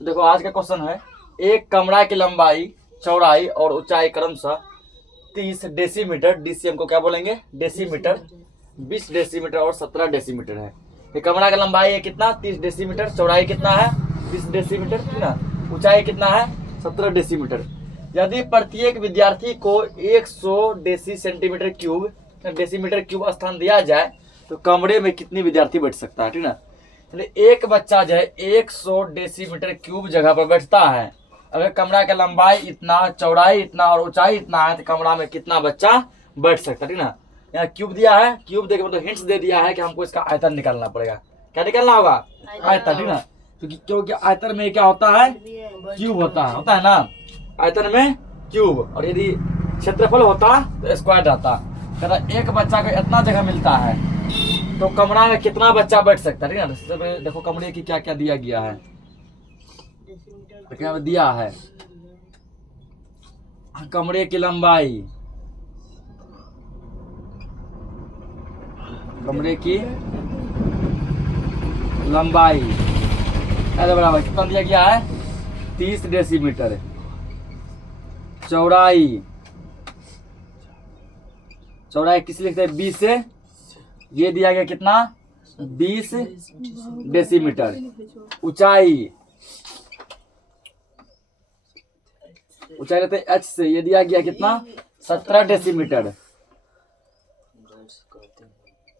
तो देखो आज का क्वेश्चन है, एक कमरा की लंबाई, चौड़ाई और ऊंचाई क्रमशः 30 डेसीमीटर, डीसीएम को क्या बोलेंगे डेसीमीटर, 20 डेसीमीटर और 17 डेसीमीटर है। ये कमरा का लंबाई है कितना 30 डेसीमीटर, चौड़ाई कितना है 20 डेसीमीटर, ठीक ना, ऊंचाई कितना है 17 डेसीमीटर। यदि प्रत्येक विद्यार्थी को 100 deci centimetre cube decimetre cube स्थान दिया जाए तो कमरे में कितनी विद्यार्थी बैठ सकता है, ठीक ना। एक बच्चा जो है 100 डेसीमीटर क्यूब जगह पर बैठता है। अगर कमरा का लंबाई इतना, चौड़ाई इतना और ऊंचाई इतना है तो कमरा में कितना बच्चा बैठ सकता है, ठीक ना। यहाँ क्यूब दिया है, क्यूब देके मतलब हिंट्स दे दिया है कि हमको इसका आयतन निकालना पड़ेगा। क्या निकालना होगा आयतन, ठीक ना, क्योंकि आयतन में क्या होता है क्यूब होता है ना, आयतन में क्यूब, और यदि क्षेत्रफल होता तो स्क्वायर रहता। कहता एक बच्चा को इतना जगह मिलता है तो कमरा में कितना बच्चा बैठ सकता है, ठीक है ना। सबसे देखो कमरे की क्या क्या दिया गया है, क्या दिया है, कमरे की लंबाई, कमरे की लंबाई बराबर कितना दिया गया है 30 डेसीमीटर, चौड़ाई, चौड़ाई किस लिखते हैं 20 से, ये दिया गया कितना 20 डेसीमीटर, ऊंचाई, ऊंचाई लेते h से, ये दिया गया कितना 17 डेसीमीटर,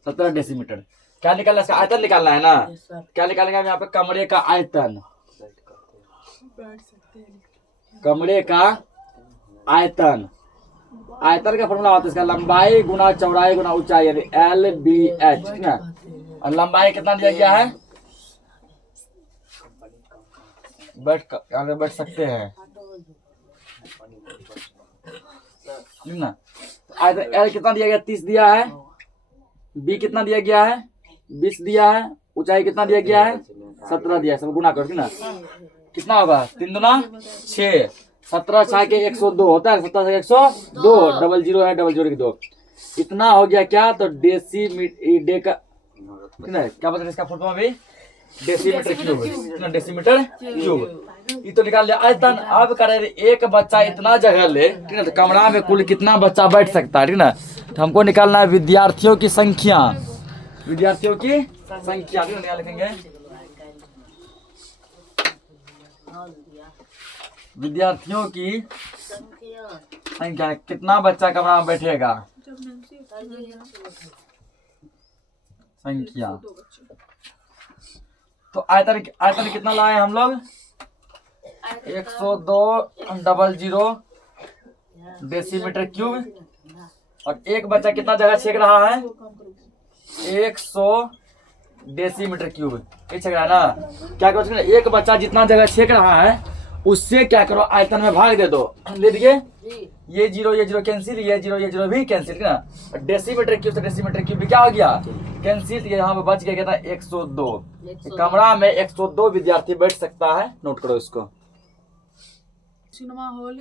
17 डेसीमीटर। क्या निकालना है इसका आयतन निकालना है ना, क्या निकालेंगे यहाँ पे कमरे का आयतन, कमरे का आयतन, आयतन का फॉर्मूला होता है इसका लंबाई गुना चौड़ाई गुना ऊंचाई यानी LBH, ठीक ना। और लंबाई कितना दिया गया है, बैठ सकते हैं, ठीक ना। आयतन L कितना दिया गया 30 दिया है, B कितना दिया गया है 20 दिया है, ऊंचाई कितना दिया गया है 17 दिया है, सब गुना करो, ठीक ना। कितना होगा 3 दूना 6, 17 छः के 102 होता है, 17 से 102, डबल जीरो है, डबल जीरो की 2, इतना हो गया क्या तो डेसीमीटर का, क्या बता इसका फुल फॉर्म भी डेसीमीटर क्यूब, कितना डेसीमीटर क्यूब। ये तो निकाल लिया आयतन। अब करे एक बच्चा इतना जगह ले, ठीक है, तो कमरा में कुल कितना बच्चा बैठ सकता है, ठीक ना। तो हमको निकालना है विद्यार्थियों की संख्या, विद्यार्थियों की संख्या लिखेंगे, विद्यार्थियों की संख्या, कितना बच्चा कमरा में बैठेगा संख्या। तो आयतन, आयतन कितना लाए हम लोग 102 डबल जीरो डेसीमीटर क्यूब, और एक बच्चा कितना जगह छेक रहा है 100 डेसीमीटर क्यूब, ये छेक रहा है ना। क्या करो एक बच्चा जितना जगह छेक रहा है उससे क्या करो आयतन में भाग दे दो, दे दिए, ये जीरो कैंसिल, ये जीरो भी कैंसिल ना। डेसीमीटर क्यूब से डेसीमीटर क्यूब भी क्या हो गया कैंसिल, ये यहाँ पे बच गया कितना 102। कमरा में 102 विद्यार्थी बैठ सकता है, नोट करो इसको। सिनेमा हॉल,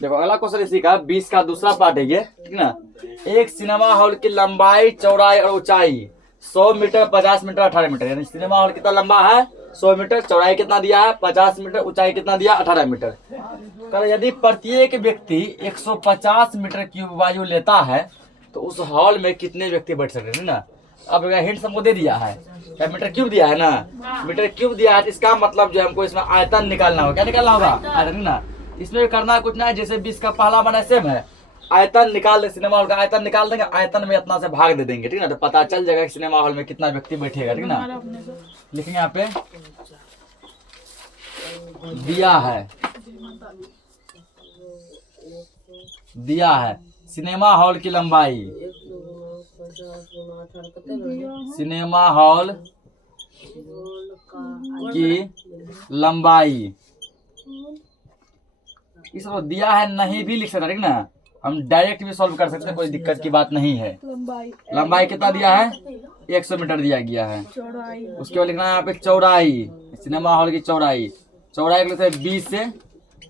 देखो अगला क्वेश्चन इसी का 20 का दूसरा पार्ट है ये, ठीक ना। एक सिनेमा हॉल की लंबाई चौड़ाई और ऊंचाई 100 मीटर 50 मीटर 18 मीटर, यानी सिनेमा हॉल कितना लंबा है 100 मीटर, चौड़ाई कितना दिया है 50 मीटर, ऊंचाई कितना दिया 18 मीटर। कर यदि प्रत्येक व्यक्ति 150 मीटर क्यूब वायु लेता है तो उस हॉल में कितने व्यक्ति बैठ सकते हैं ना। अब हिंट हमको दे दिया है, क्या मीटर क्यूब दिया है ना, मीटर क्यूब दिया है, इसका मतलब जो है हमको इसमें आयतन निकालना होगा। क्या निकालना होगा आयतन ना, इसमें करना कुछ नहीं, जैसे 20 का पहला बना सेम है, आयतन निकाल दे, सिनेमा हॉल का आयतन निकाल देंगे, आयतन में इतना से भाग दे देंगे, ठीक ना, तो पता चल जाएगा कि सिनेमा हॉल में कितना व्यक्ति बैठेगा, ठीक ना। लिखेंगे यहाँ पे दिया है, दिया है सिनेमा हॉल की लंबाई, सिनेमा हॉल की लंबाई, इस दिया है नहीं भी लिख सकता, ठीक ना, हम डायरेक्ट भी सॉल्व कर सकते हैं, कोई दिक्कत की बात नहीं है। लंबाई कितना दिया है 100 मीटर दिया गया है, उसके बाद लिखना है यहाँ पे चौड़ाई, सिनेमा हॉल की चौड़ाई, चौड़ाई लिखते हैं 20 से,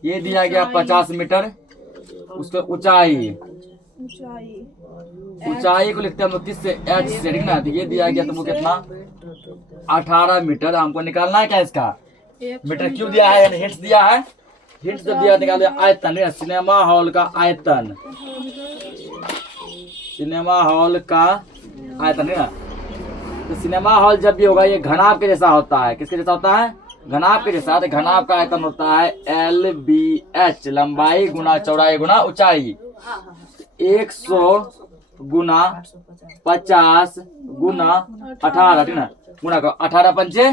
ये दिया गया 50 मीटर, उसके ऊंचाई, ऊंचाई को लिखते हैं हम 30 से h से, ठीक ना, तो ये दिया गया तुमको कितना 18 मीटर। हमको निकालना है क्या इसका मीटर क्यूब दिया है, यानी हिंट्स दिया है। हिंट्स जब दिया निकाल दिया आयतन, सिनेमा हॉल का आयतन, सिनेमा हॉल का आयतन है ना। तो सिनेमा हॉल जब भी होगा ये घनाभ के जैसा होता है। किसके जैसा होता है? घनाभ के जैसा। तो घनाभ का आयतन होता है LBH, लंबाई गुना चौड़ाई गुना ऊंचाई। 100 गुना 50 गुना 18, ठीक ना, गुना करो 18 पंचे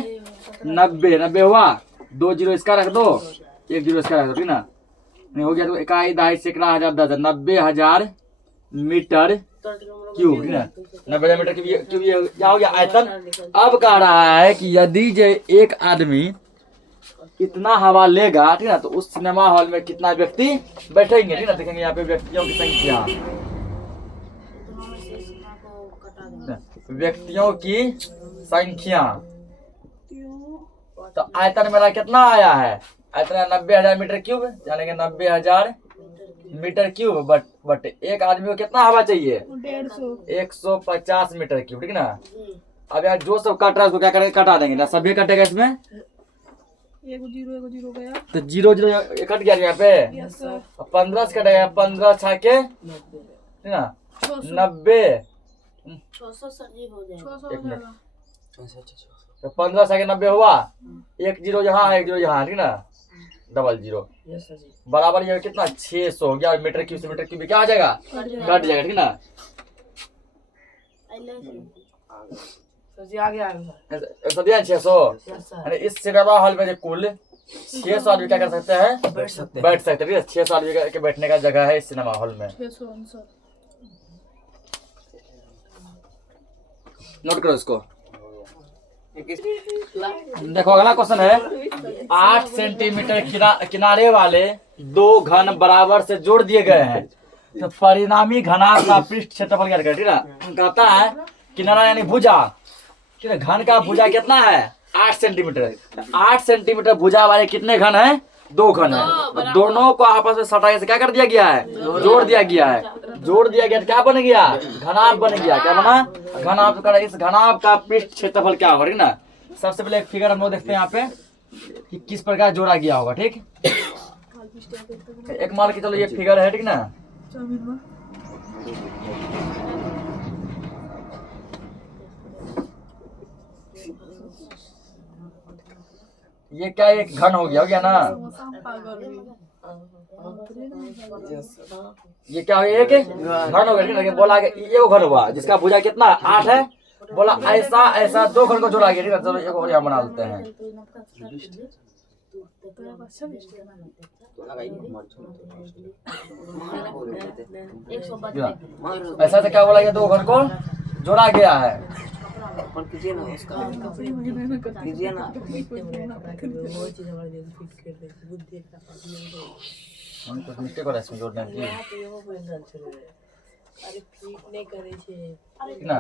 90, 90 हुआ, 2 जीरो इसका रख दो, 1 जीरो इसका रख दो, ठीक ना। नहीं हो गया तो इकाई दहाई सैकड़ा हजार 10, 90,000 मीटर क्यूब, ठीक ना। 90,000 मीटर क्यूब ये क्या हो गया? आयतन। अब कह रहा है कि यदि जो एक आदमी इतना हवा लेगा, ठीक ना, तो उस सिनेमा हॉल में कितना व्यक्ति बैठेंगे, ठीक ना। देखेंगे यहाँ पे व्यक्तियों की संख्या, व्यक्तियों की संख्या। तो आयतन मेरा कितना आया है? आयतन 90,000 मीटर क्यूब, यानी कि 90,000 मीटर क्यूब। बट एक आदमी को कितना हवा चाहिए? 150 मीटर क्यूब, ठीक ना। अब यार जो सब कट रहा है उसको क्या करेंगे? कटा देंगे ना, सभी कटेगा इसमें। एक जीरो गया तो जीरो जीरो कट गया यहाँ पे। 15 से कटेगा, 15 छाके, ठीक ना, 90, 600 तो 15 से 90 हुआ, 1 जीरो यहाँ 1 जीरो यहाँ, ठीक ना, डबल जीरो बराबर ये कितना? 600 हो गया। और मीटर क्यूब से मीटर क्यूब क्या आ जाएगा? कट जाएगा, ठीक ना। सदिया 600। इस सिनेमा हॉल में कुल 600 आदमी क्या कर सकते हैं? बैठ सकते हैं, ठीक है। 600 आदमी के बैठने का जगह है इस सिनेमा हॉल में। नोट करो इसको। देखो अगला क्वेश्चन है, 8 सेंटीमीटर किनारे वाले 2 घन बराबर से जोड़ दिए गए हैं, तो परिणामी घनाभ का पृष्ठ क्षेत्रफल क्या करें, ठीक है। कहता है किनारा यानी भुजा, ठीक है। घन का भुजा कितना है? 8 सेंटीमीटर। 8 सेंटीमीटर भुजा वाले कितने घन है? 2 घन है। दोनों को आपस में सटाई से क्या कर दिया गया है? जोड़ दिया गया है। जोड़ दिया गया तो क्या बन गया? घनाभ बन गया। क्या बना? घनाभ। कर इस घनाभ का पृष्ठ क्षेत्रफल क्या होगा, ठीक ना। सबसे पहले एक फिगर हम लोग देखते हैं यहाँ पे कि किस प्रकार जोड़ा गया होगा, ठीक। एक मान के चलो ये फिगर है, ठीक ना। ये क्या एक घन हो गया ना। ये क्या हो गया? एक घन हो गया, ठीक है। बोला ये घन हुआ जिसका भुजा कितना 8 है। बोला ऐसा ऐसा 2 घन को जोड़ा गया, ठीक है। चलो एक और यहाँ बना लेते हैं। ऐसा से क्या बोला गया? 2 घन को जोड़ा गया है। मिस्टेक हो रहा है इसमें जोड़ने की ना।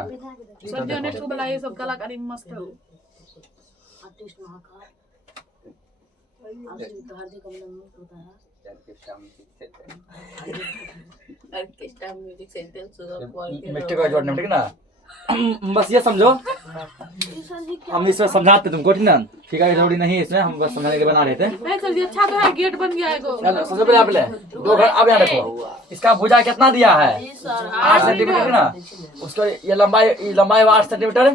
सब जो नेक्स्ट को बुलाइए, सब कलाकारी मस्त है। मिस्टेक हो जोड़ने में, ठीक ना। बस ये समझो, हम इसमें समझाते तुमको, ठीक ना। फिगर जरूरी नहीं है इसमें, हम बस समझाने के लिए बना रहे थे। नहीं सर जी, अच्छा तो है, गेट बन गया है। सबसे पहले आप ले 2 घन। अब यहाँ देखो इसका भुजा कितना दिया है? 8 सेंटीमीटर, ना। उसको ये लंबाई 8 सेंटीमीटर।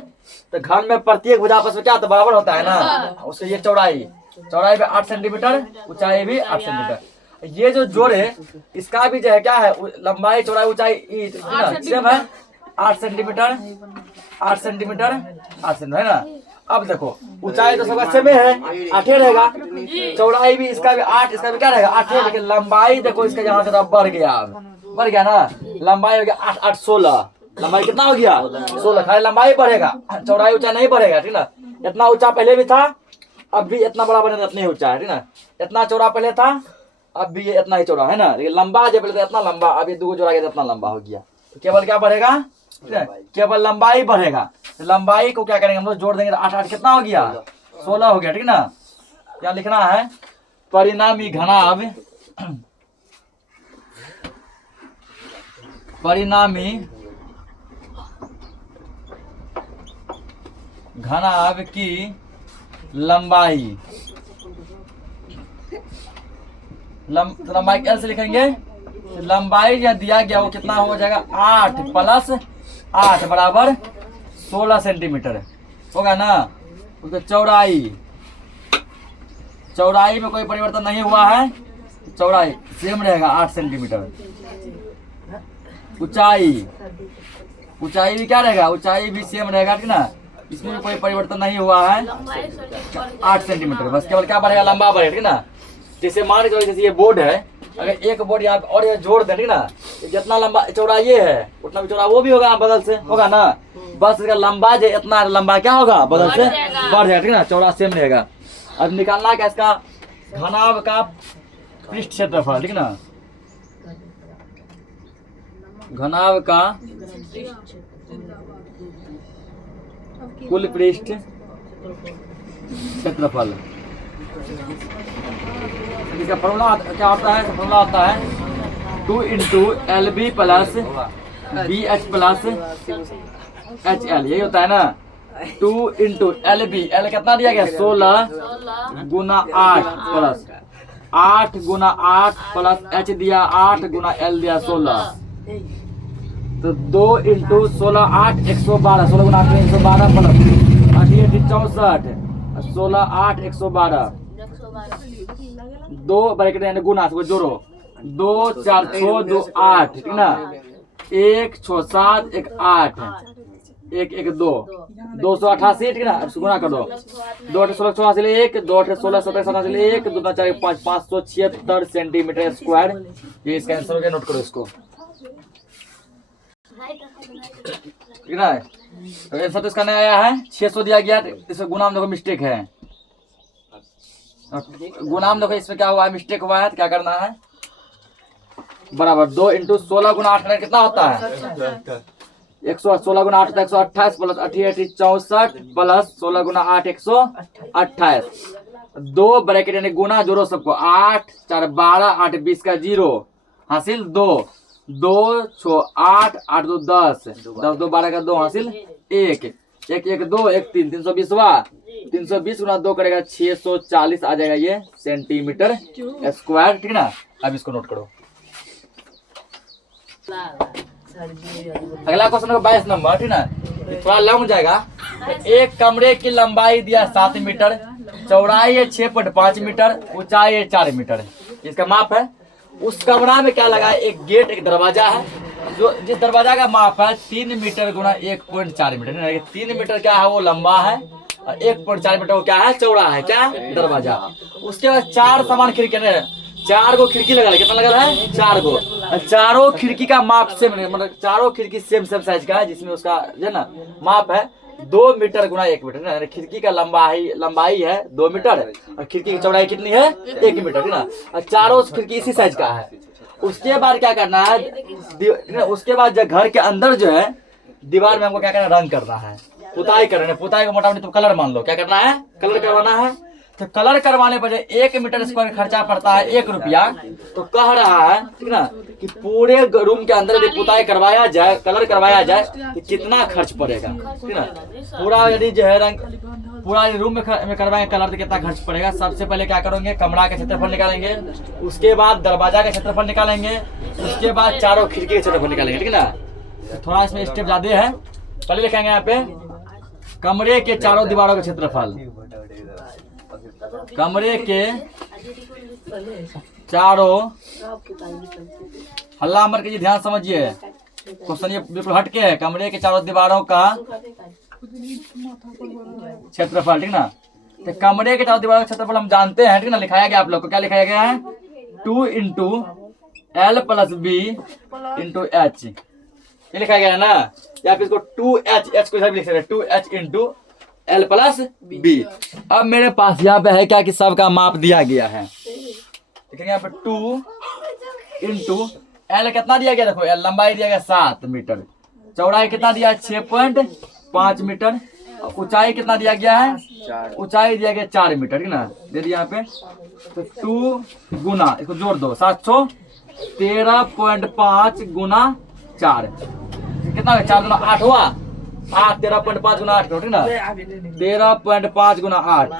तो घन में प्रत्येक भुजा आपस में क्या बराबर होता है ना। उसको ये चौड़ाई भी 8 सेंटीमीटर, ऊंचाई भी 8 सेंटीमीटर। ये जो जोड़े इसका भी जो है क्या है? लंबाई चौड़ाई ऊंचाई सेम है, 8 सेंटीमीटर 8 सेंटीमीटर 8 सेंटीमीटर, है ना। अब देखो ऊंचाई तो सबका सेम है, 8 रहेगा। चौड़ाई भी इसका भी 8, इसका भी क्या रहेगा? 8 है। लेकिन लंबाई देखो इसका यहाँ से बढ़ गया, बढ़ गया ना। लंबाई हो गया 8 8 16। लंबाई कितना हो गया? 16। खाली लंबाई बढ़ेगा, चौड़ाई ऊंचाई नहीं बढ़ेगा, ठीक ना। इतना ऊंचा पहले भी था, अब भी इतना बड़ा बने, इतना ही ऊंचा है, ठीक ना। इतना चौड़ा पहले था, अब भी ये इतना ही चौड़ा है ना। लेकिन लंबा जब पहले इतना लंबा, अब ये 2 जोड़ा गया इतना लंबा हो गया। तो केवल क्या बढ़ेगा? केवल लंबाई बढ़ेगा। तो लंबाई को क्या करेंगे हम लोग? जोड़ देंगे तो 8 8 कितना हो गया? 16 हो गया, ठीक ना। क्या लिखना है? परिणामी घनाभ, परिणामी घनाभ की लंबाई लंबाई एल से लिखेंगे, तो लंबाई यह दिया गया वो कितना हो जाएगा 8 + 8 बराबर 16 सेंटीमीटर होगा ना। उसका चौड़ाई में कोई परिवर्तन नहीं हुआ है, चौड़ाई सेम रहेगा 8 सेंटीमीटर। ऊंचाई भी क्या रहेगा, ऊंचाई भी सेम रहेगा, ठीक ना, इसमें भी कोई परिवर्तन नहीं हुआ है 8 सेंटीमीटर। बस केवल क्या बढ़ेगा, लंबा बढ़ेगा, ठीक ना। जैसे मान के जैसे ये बोर्ड है, अगर एक बोर्ड यहाँ और ये जोड़ दें, ठीक ना, जितना लंबा चौड़ा ये है उतना भी चौड़ा वो भी होगा बदल से, होगा ना। बस इसका लंबा जो इतना लंबा क्या होगा बदल से बढ़ जाएगा, ठीक ना, चौड़ा सेम रहेगा। अब निकालना क्या इसका घनाभ का पृष्ठ क्षेत्रफल, ठीक ना, घनाभ का कुल पृष्ठ क्षेत्रफल। इसका फॉर्मूला क्या होता है, फॉर्मूला होता है 2 × LB + BH + HL, यही होता है ना। 2 × LB, L कितना दिया गया 16 × 8 + 8 × 8 + H दिया 8 × L दिया 16, तो 2 × 16 8 112, 16 × 8 112 + 8 64, 16 8 112, 2 ब्रैकेट यानी गुना से जोड़ो, 2 4 6 2 8, ठीक ना, 1 6 7 1 8 1 1 2 288, ठीक ना। गुना कर दो, 2 8 16 84 1, 2 8 16 17 87 1, 2 4 5 576 सेंटीमीटर स्क्वायर। ये इसका आंसर हो गया, नोट करो इसको, ठीक ना। तो आंसर तो इसका नहीं आया है, 600 दिया गया, इसमें गुना में देखो मिस्टेक है, गुना में देखो इसमें क्या हुआ है, मिस्टेक हुआ है, तो क्या करना है बराबर 2 × 16 × 8 कितना होता है 116 × 8 128 + 88 64 + 16 × 8 128, 2 ब्रैकेट यानी गुना जोड़ो सबको, 8 4 12 8 20 का 0 हासिल 2 2 6 8 8 2 10 10 2 12 का 2 हासिल 1 1 1 2 1 3 320 × 2 करेगा 640 आ जाएगा ये सेंटीमीटर स्क्वायर, ठीक ना। अब इसको नोट करो। अगला क्वेश्चन 22 नंबर, ठीक ना, थोड़ा लंब जाएगा। एक कमरे की लंबाई दिया 7 मीटर, चौड़ाई है 6.5 मीटर, ऊंचाई है 4 मीटर, इसका माप है। उस कमरा में क्या लगा है, एक गेट एक दरवाजा है, जो जिस दरवाजा का माप है 3 मीटर × 1.4 मीटर, 3 मीटर क्या है वो लंबा है और 1.4 मीटर वो क्या है चौड़ा है, क्या दरवाजा। उसके बाद 4 समान खिड़की, 4 गो खिड़की लगा है, कितना लगा है 4 गो, चारों खिड़की का माप सेम, मतलब चारों खिड़की सेम साइज का है, जिसमें उसका जो है ना माप है 2 मीटर × 1 मीटर, ना। खिड़की का लंबाई है 2 मीटर और खिड़की की चौड़ाई कितनी है 1 मीटर, ठीक ना, और चारों खिड़की इसी साइज का है। उसके बाद क्या करना है, उसके बाद जो घर के अंदर जो है दीवार में हमको क्या करना है, रंग करना है, पुताई करना है। पुताई को मोटा मोटी तो कलर मान लो, क्या करना है कलर करवाना है। तो कलर करवाने पर 1 मीटर स्क्वायर खर्चा पड़ता है 1 रुपया। तो कह रहा है, ठीक ना, कि पूरे रूम के अंदर यदि पुताई करवाया जाए, कलर करवाया जाए तो कितना खर्च पड़ेगा, ठीक ना। पूरा यदि जो है रंग पूरा रूम में करवाएंगे कलर तो कितना खर्च पड़ेगा। सबसे पहले क्या करेंगे, कमरा का क्षेत्रफल निकालेंगे, उसके बाद दरवाजा का क्षेत्रफल निकालेंगे, उसके बाद चारों खिड़की का क्षेत्रफल निकालेंगे, ठीक ना। थोड़ा इसमें स्टेप ज्यादा है, पहले लिखेंगे यहाँ पे कमरे के चारों दीवारों का क्षेत्रफल, कमरे के चारों, हल्ला मर के ध्यान समझिए, क्वेश्चन ये बिल्कुल हटके है। कमरे के चारों दीवारों का क्षेत्रफल, ठीक ना। तो कमरे के चारों दीवारों का क्षेत्रफल हम जानते हैं, ठीक ना, लिखाया गया आप लोग को, क्या लिखाया गया है 2 × L + B × H, ये लिखा गया है ना। या फिर इसको 2H को लिख सकते हैं 2H × L + B। अब मेरे पास यहाँ पे है क्या कि सबका माप दिया गया है, देखेंगे यहाँ पे 2 × L कितना दिया गया, देखो L लंबाई दिया गया 7 मीटर, चौड़ाई कितना दिया 6.5 मीटर, ऊंचाई कितना दिया गया है, ऊंचाई दिया गया 4 मीटर, ठीक ना, दे दिया यहाँ पे। तो 2 गुना इसको जोड़ दो 713.5 × 4 कितना, 4 × 8 हुआ, 8 13.5 गुना 8 करो, ठीक ना। 13.5 गुना 8।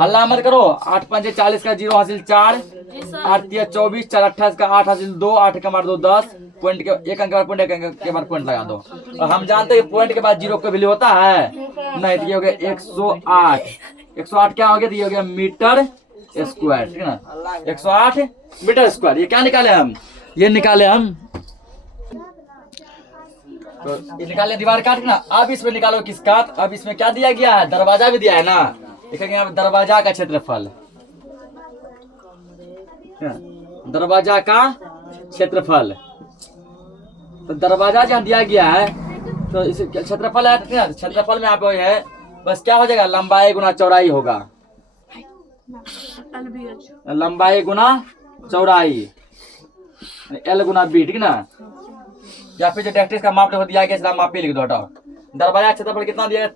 हल्ला मत करो। 8 5 40 का 0 हासिल 4, 8 3 24, 4 28 का 8 हासिल 2, 8 के बाद 2 10, पॉइंट के एक अंक पर पॉइंट, एक अंक के बाद पॉइंट लगा दो। और हम जानते हैं पॉइंट के बाद 0 का वैल्यू होता है नहीं, तो ये हो गया 108। 108 क्या हो गया, तो ये हो गया मीटर स्क्वायर, ठीक है ना। 108 मीटर स्क्वायर। ये क्या निकाले हम, ये निकाले हम, तो ये निकाले दीवार काट ना। अब इसमें निकालो किस काट। अब इसमें क्या दिया गया है, दरवाजा भी दिया है ना। देखेंगे अब दरवाजा का क्षेत्रफल, दरवाजा का क्षेत्रफल। तो दरवाजा जहाँ दिया गया है तो इस क्षेत्रफल है, ठीक है। क्षेत्रफल में आप है बस क्या हो जाएगा, लंबाई गुना चौड़ाई होगा। लंबाई गुना चौड़ाई, L गुना B, ठीक ना। या फिर जो डायरेक्ट्रिक्स का माप दिया गया इसका माप पे लिख दो, हटाओ। दरवाजा क्षेत्रफल कितना दिया है,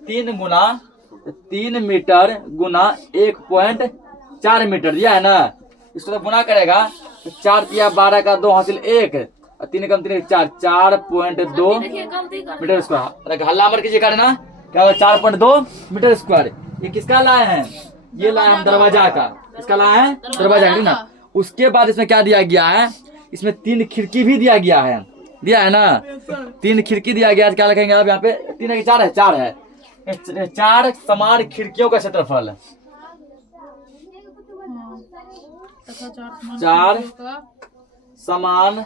3 मीटर गुना 1.4 मीटर दिया है ना। इसको तो गुना करेगा तो 4 तिया 12 का 2 हासिल 1, 3 कम 3 4, 4.2 मीटर स्क्वायर। हल्ला मत कीजिए काटना, क्या होगा 4.2 मीटर स्क्वायर। ये किसका लाए हैं, ये लाए हम दरवाजा का। इसका लाए हैं दरवाजा का, ना। उसके बाद इसमें क्या दिया गया है, इसमें 3 खिड़की भी दिया गया है, दिया है ना। 3 खिड़की दिया गया है। क्या लिखेंगे आप यहाँ पे, 3 है कि 4 है, 4 है। 4 समान खिड़कियों का क्षेत्रफल, 4 समान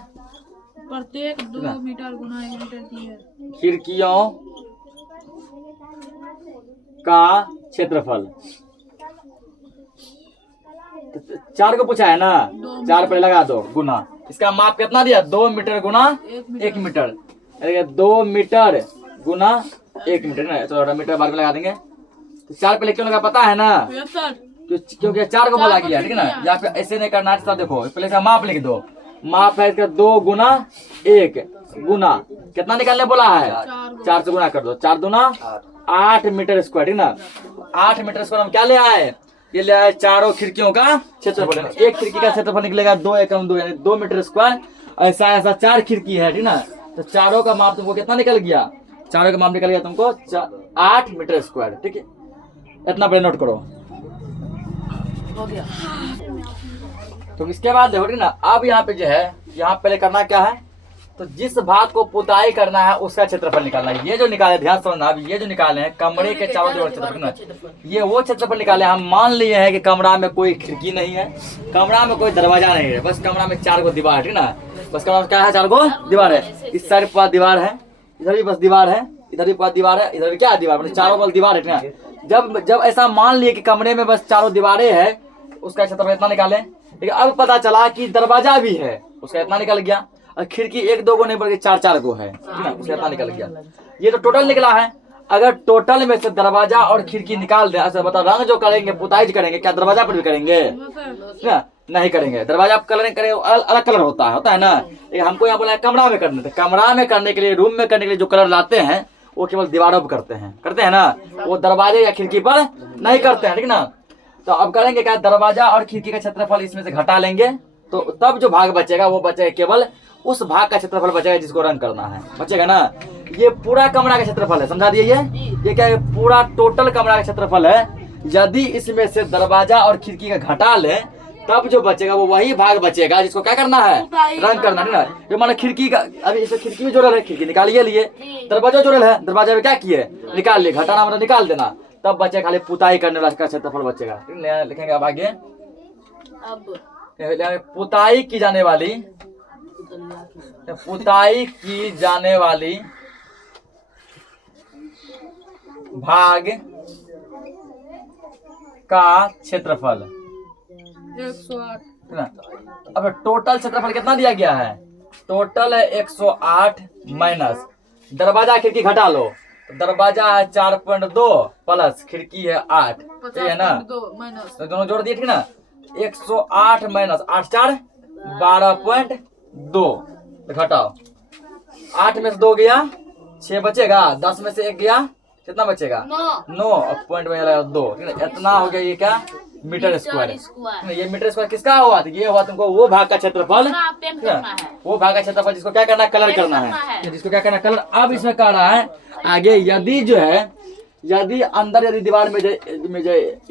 प्रत्येक 2 मीटर गुना 1 मीटर की है खिड़कियों का क्षेत्रफल। 4 को पूछा है ना, 4 पे लगा दो गुना। इसका माप कितना दिया, 2 मीटर गुना 1 मीटर। 2 मीटर गुना 1 मीटर ना, तो मीटर बाद में लगा देंगे। तो 4 पे क्यों लगा पता है ना, क्योंकि 4 को बोला गया, ठीक है ना। यहाँ पे ऐसे नहीं करना है, देखो पहले इसका माप लिख दो। माप है इसका 2 गुना 1 गुना कितना निकालने बोला है, 4 से गुना कर दो। 4 दूना 8 मीटर स्क्वायर, ठीक ना। 8 मीटर स्क्वायर हम क्या ले आए, ये ले आए चारों खिड़कियों का क्षेत्रफल। एक खिड़की का क्षेत्रफल निकलेगा 2 एकम 2 यानी 2 मीटर स्क्वायर। ऐसा ऐसा 4 खिड़की है, ठीक ना। तो चारों का माप तुमको कितना निकल गया, चारों का माप निकल गया तुमको 8 मीटर स्क्वायर, ठीक है। इतना पहले नोट करो, हो गया। तो इसके बाद देखो, ठीक ना। अब यहाँ पे जो है, यहाँ पहले करना क्या है, तो जिस भाग को पुताई करना है उसका क्षेत्रफल निकालना है। ये जो निकाले, ध्यान समझना, अब ये जो निकाले हैं कमरे के चारों दीवार क्षेत्रफल, ये वो क्षेत्रफल निकाले। हम मान लिए हैं कि कमरा में कोई खिड़की नहीं है, कमरा में कोई दरवाजा नहीं है, बस कमरा में 4 को दीवार है, ठीक ना। बस कमरा में क्या है, 4 को दीवार है। इस साइड पर दीवार है, इधर भी बस दीवार है, इधर भी पास दीवार है, इधर भी क्या दीवार, मतलब चारों बस दीवार है, ठीक ना। जब ऐसा मान लिए कि कमरे में बस चारों दीवारें है, उसका क्षेत्रफल इतना निकाले। लेकिन अब पता चला कि दरवाजा भी है, उसका इतना निकल गया। और खिड़की 1 2 को नहीं बल्कि 4 4 को है, ठीक है, उसका इतना निकल गया। ये तो टोटल निकला है। अगर टोटल में से दरवाजा और खिड़की निकाल दे, ऐसा बताओ, रंग जो करेंगे पुताई करेंगे, क्या दरवाजा पर भी करेंगे ना, नहीं करेंगे। दरवाजा कलरिंग करेंगे अलग कलर होता है ना। लेकिन हमको यहाँ बोला है कमरा में करने, तो कमरा में करने के लिए, रूम में करने के लिए जो कलर लाते हैं वो केवल दीवारों पर करते हैं ना, वो दरवाजे या खिड़की पर नहीं करते हैं, ठीक ना। तो अब करेंगे क्या, दरवाजा और खिड़की का क्षेत्रफल इसमें से घटा लेंगे, तो तब जो भाग बचेगा वो बचेगा केवल उस भाग का क्षेत्रफल बचेगा जिसको रंग करना है, बचेगा ना। ये पूरा कमरा का क्षेत्रफल है, समझा दिए। ये क्या है, पूरा टोटल कमरा का क्षेत्रफल है। यदि इसमें से दरवाजा और खिड़की का घटा ले तब जो बचेगा वो वही भाग बचेगा जिसको क्या करना है, रंग करना है ना। जो माना खिड़की का, अभी इसे खिड़की में जोड़ल है, खिड़की निकालिए लिए, दरवाजा जोड़ल है, दरवाजा में क्या किए, निकाल लिए, घटाना मतलब निकाल देना, तब बचे खाली पुताई करने वाला का क्षेत्रफल बचेगा। लिखेंगे अब आगे, पुताई की जाने वाली भाग का क्षेत्रफल 108। अब टोटल क्षेत्रफल कितना दिया गया है, टोटल है 108 माइनस दरवाजा खिड़की घटा लो, दरवाजा है 4.2 प्लस खिड़की है 8, है ना, तो दोनों जोड़ दिए, ठीक ना। 108 माइनस 8 4 12.2 घटाओ, 8 में से 2 गया 6 बचेगा, 10 में से 1 गया कितना बचेगा 9 और पॉइंट में लगा 2, ठीक है। इतना हो गया ये क्या मीटर स्क्वायर। ये मीटर स्क्वायर किसका हुआ? तो ये हुआ तुमको वो भाग का क्षेत्रफल, वो भाग का क्षेत्रफल जिसको क्या करना है कलर करना है, जिसको क्या करना है कलर। अब इसमें कह रहा है आगे यदि जो है यदि अंदर यदि दीवार में जो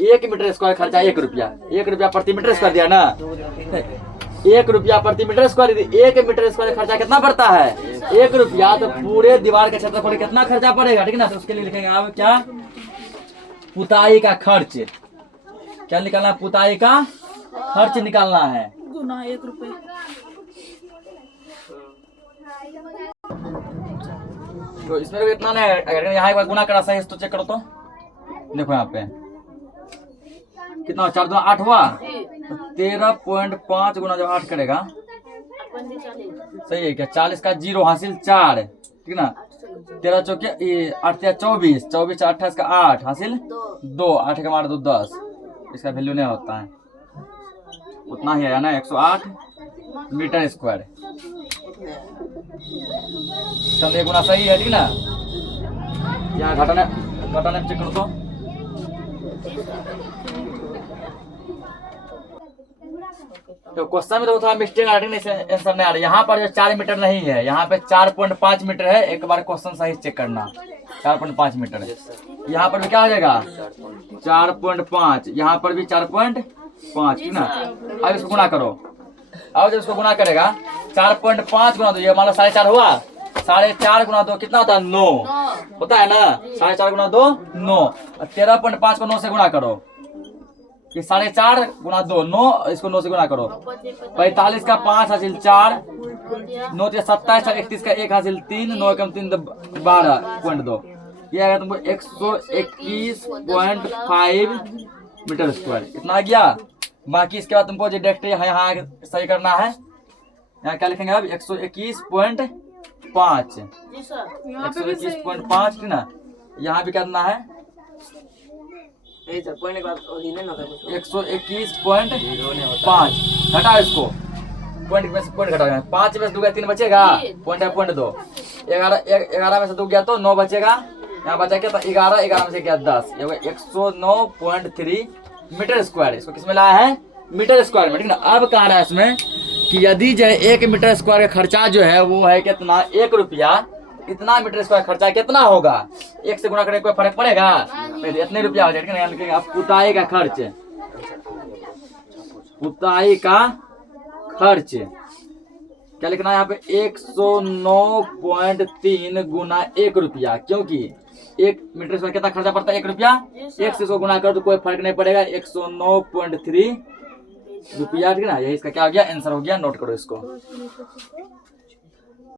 1 मीटर स्क्वायर खर्चा 1 रुपया प्रति मीटर स्क्वायर दिया ना, 1 रुपया प्रति मीटर स्क्वायर। 1 मीटर स्क्वायर खर्चा कितना पड़ता है 1 रुपया, तो पूरे दीवार के क्षेत्रफल कितना खर्चा पड़ेगा, ठीक है ना। तो उसके लिए लिखेंगे आप क्या पुताई का खर्च, क्या निकालना है पुताई का खर्च निकालना है गुना 1 रुपए। तो इसमें भी इतना नहीं, अगर यहाँ एक बार गुना करा सही तो चेक करो तो देखो यहाँ पे कितना 4 दूना 8 हुआ, 13.5 गुना जब 8 करेगा सही है क्या 40 का 0 हासिल 4, ठीक ना। 13 चौके 8 24, 24 28 का 8 हासिल 2, 8 के मार 2 10, इसका वैल्यू नहीं होता है, उतना ही है ना 108 मीटर स्क्वायर। संदेह गुना सही है, ठीक ना। यहाँ घटाने में चेक करो तो क्वेश्चन में तो थोड़ा मिस्टेक आ रही है, आंसर नहीं आ रहा। यहाँ पर जो 4 मीटर नहीं है, यहाँ पे 4.5 मीटर है। एक बार क्वेश्चन सही चेक करना, 4.5 मीटर है। यहाँ पर भी क्या हो जाएगा 4.5, यहाँ पर भी 4.5, ठीक ना। अब इसको गुना करो, अब जब इसको गुना करेगा 4.5 गुना 2, ये मान लो 4.5 हुआ, 4.5 गुना 2 कितना होता है 9 होता है ना, 4.5 गुना 2 9, 13.5 को 9 से गुना करो, कि 4.5 गुना 2 9, इसको 9 से गुना करो। 45 का 5 हासिल 4, 9 के 27, 31 का 1 हासिल 3, 9 कम 3 12.2, ये आएगा तुमको 121.5 मीटर स्क्वायर, इतना आ गया। बाकी इसके बाद तुमको जो डायरेक्ट यहाँ सही करना है, यहाँ क्या लिखेंगे अब 121.5, 121.5, ठीक ना। यहाँ भी करना है 121.5, घटाओ इसको, पॉइंट में से पॉइंट घटाओ, 5 में से 2 गया 3 बचेगा, पॉइंट है पॉइंट 2, 11 में से 2 गया तो 9 बचेगा, यहाँ बचा क्या 11 में से गया 10, 109.3 मीटर स्क्वायर। इसको किस में लाया है मीटर स्क्वायर में, ठीक ना। अब कह रहा है इसमें कि यदि जो है 1 मीटर स्क्वायर का खर्चा जो है वो है कितना 1 रुपया, इतना मीटर स्क्वायर खर्चा कितना होगा, 1 से गुना करने कोई फर्क पड़ेगा, इतने रुपया हो जाएगा। लिखेंगे आप पुताई का खर्च, पुताई का खर्च क्या लिखना है यहाँ पे 109.3 गुना 1 रुपया, क्योंकि 1 मीटर स्क्वायर कितना खर्चा पड़ता है 1 रुपया, 1 से इसको गुना करो तो कोई फर्क नहीं पड़ेगा, 109.3 रुपया, ठीक है ना। यही इसका क्या हो गया आंसर हो गया, नोट करो इसको।